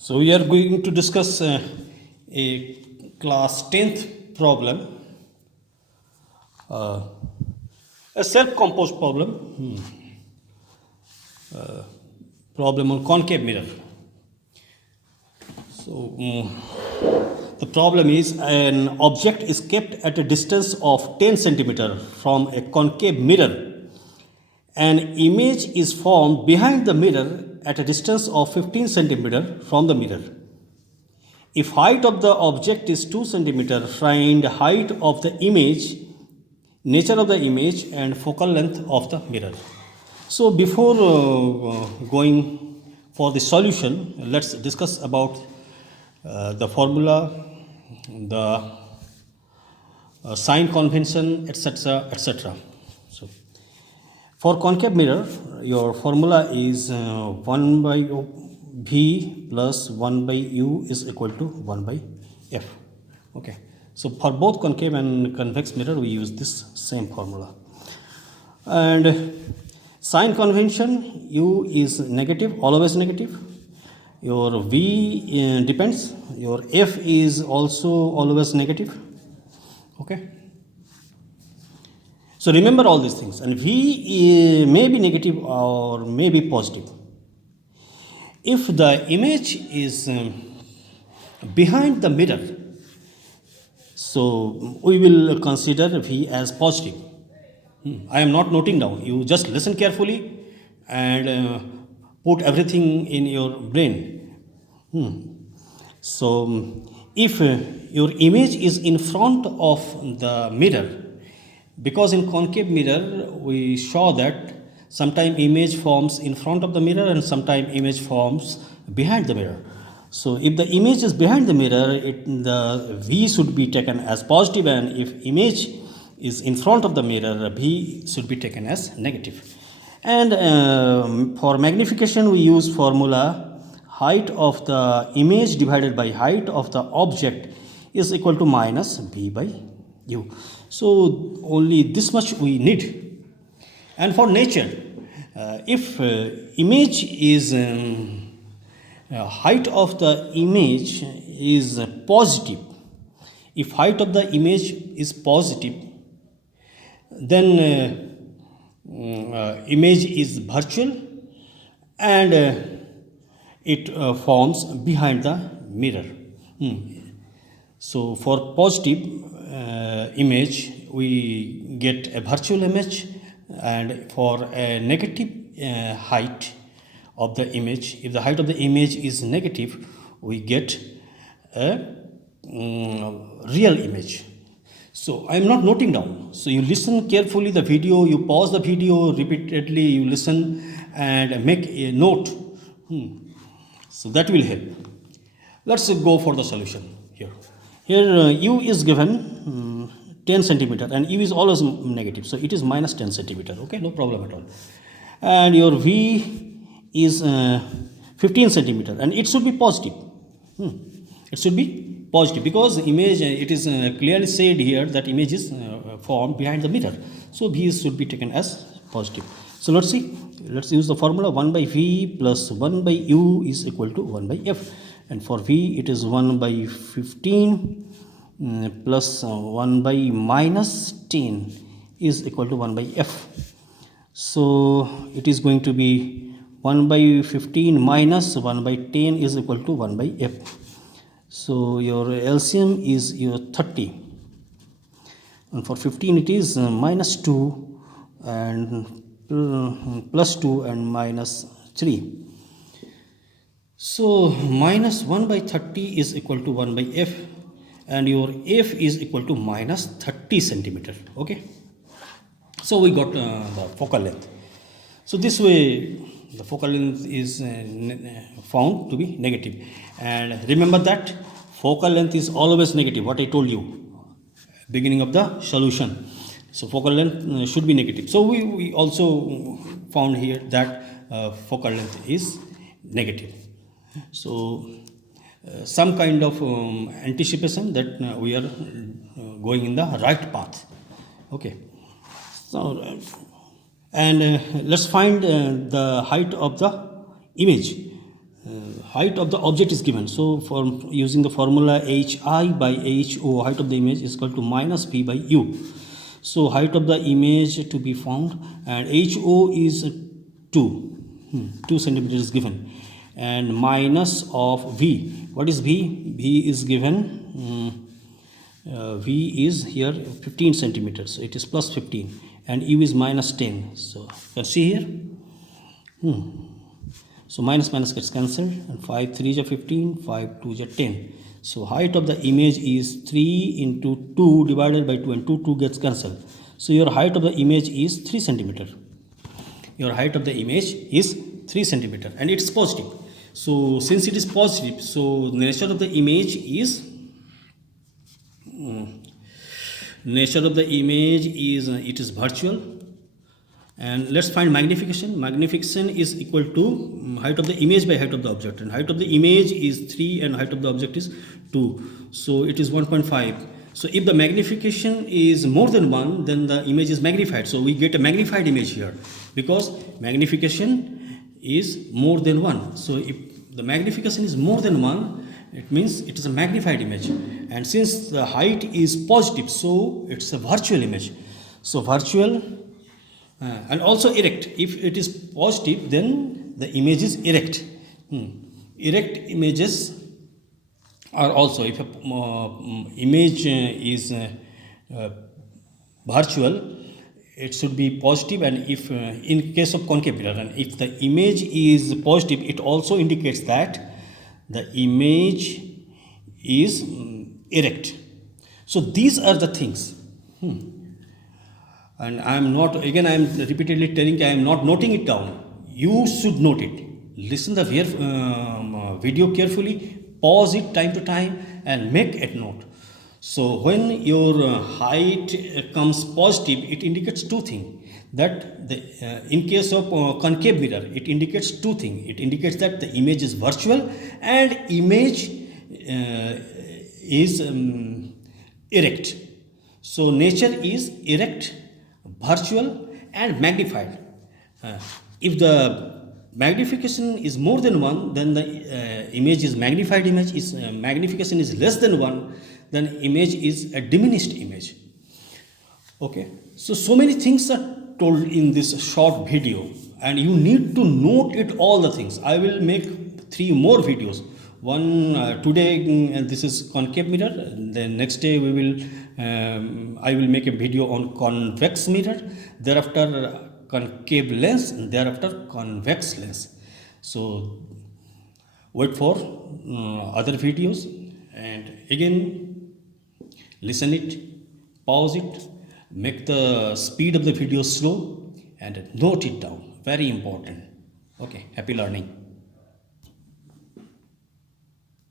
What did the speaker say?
So we are going to discuss a class 10th problem, uh, a self-composed problem on concave mirror. So the problem is an object is kept at a distance of 10 centimeter from a concave mirror. An image is formed behind the mirror at a distance of 15 centimeter from the mirror. If height of the object is 2 centimeter, find height of the image, nature of the image and focal length of the mirror. So before going for the solution, let's discuss about the formula, the sign convention, etc., etc. So for concave mirror, your formula is 1 by V plus 1 by U is equal to 1 by F. Okay. So for both concave and convex mirror, we use this same formula. And sign convention, U is negative, always negative. Your V depends. Your F is also always negative. Okay. So remember all these things, and V may be negative or may be positive. If the image is behind the mirror, so we will consider V as positive. I am not noting down. You just listen carefully and put everything in your brain. So if your image is in front of the mirror, because in concave mirror we saw that sometime image forms in front of the mirror and sometime image forms behind the mirror. So if the image is behind the mirror, the V should be taken as positive, and if image is in front of the mirror, V should be taken as negative. And for magnification we use formula height of the image divided by height of the object is equal to minus V by U. So only this much we need. And for nature, if image is height of the image is positive, if height of the image is positive, then image is virtual and it forms behind the mirror. So for positive image we get a virtual image, and for a negative height of the image, if the height of the image is negative, we get a real image. So I am not noting down. So you listen carefully the video, you pause the video repeatedly, you listen and make a note. So that will help. Let's go for the solution here. Here U is given 10 centimeter and U is always negative. So it is minus 10 centimeter. Okay, no problem at all. And your V is 15 centimeter and it should be positive. It should be positive because image, it is clearly said here that image is formed behind the mirror. So V should be taken as positive. So let's see. Let's use the formula 1 by V plus 1 by U is equal to 1 by F. And for V it is 1 by 15 plus 1 by minus 10 is equal to 1 by F. So it is going to be 1 by 15 minus 1 by 10 is equal to 1 by F. So your LCM is your 30. And for 15 it is minus 2 and plus 2 and minus 3. So minus 1 by 30 is equal to 1 by F, and your F is equal to minus 30 centimeter. Okay. So we got the focal length. So this way the focal length is found to be negative. And remember that focal length is always negative, what I told you beginning of the solution. So focal length should be negative. So we also found here that focal length is negative. So some kind of anticipation that we are going in the right path. Okay. So and let's find the height of the image. height of the object is given. So for using the formula hi by ho, height of the image is equal to minus v by u. So height of the image to be found, and ho is 2 centimeters is given, and minus of v. What is v? V is given. V is here 15 centimeters, so it is plus 15, and u is minus 10. So you can see here. So minus minus gets cancelled, and 5 3s are 15, 5 2s are 10. So height of the image is 3 into 2 divided by 2, and 2 gets cancelled. So your height of the image is 3 centimeter. Your height of the image is 3 centimeter, and it's positive. So since it is positive, so nature of the image is it is virtual. And let's find magnification. Magnification is equal to height of the image by height of the object, and height of the image is 3 and height of the object is 2, so it is 1.5. So if the magnification is more than 1, then the image is magnified. So we get a magnified image here because magnification is more than 1. So if the magnification is more than 1, it means it is a magnified image. And since the height is positive, so it's a virtual image. So virtual and also erect. If it is positive, then the image is erect. Erect images are also, if a image is virtual, it should be positive, and if in case of concave mirror, and if the image is positive, it also indicates that the image is erect. So these are the things. And I am not, again I am repeatedly telling, I am not noting it down. You should note it. Listen the video carefully, pause it time to time, and make a note. So when your height comes positive, it indicates two things. That in case of concave mirror, it indicates two things. It indicates that the image is virtual and image is erect. So nature is erect, virtual, and magnified. If the magnification is more than 1, then the image is magnified image. Is magnification is less than 1, then image is a diminished image. Okay, so many things are told in this short video, and you need to note it, all the things. I will make 3 more videos. One today, this is concave mirror. Then next day we will I will make a video on convex mirror. Thereafter concave lens, and thereafter convex lens. So wait for other videos, and again listen it, pause it, make the speed of the video slow, and note it down. Very important. Okay, happy learning.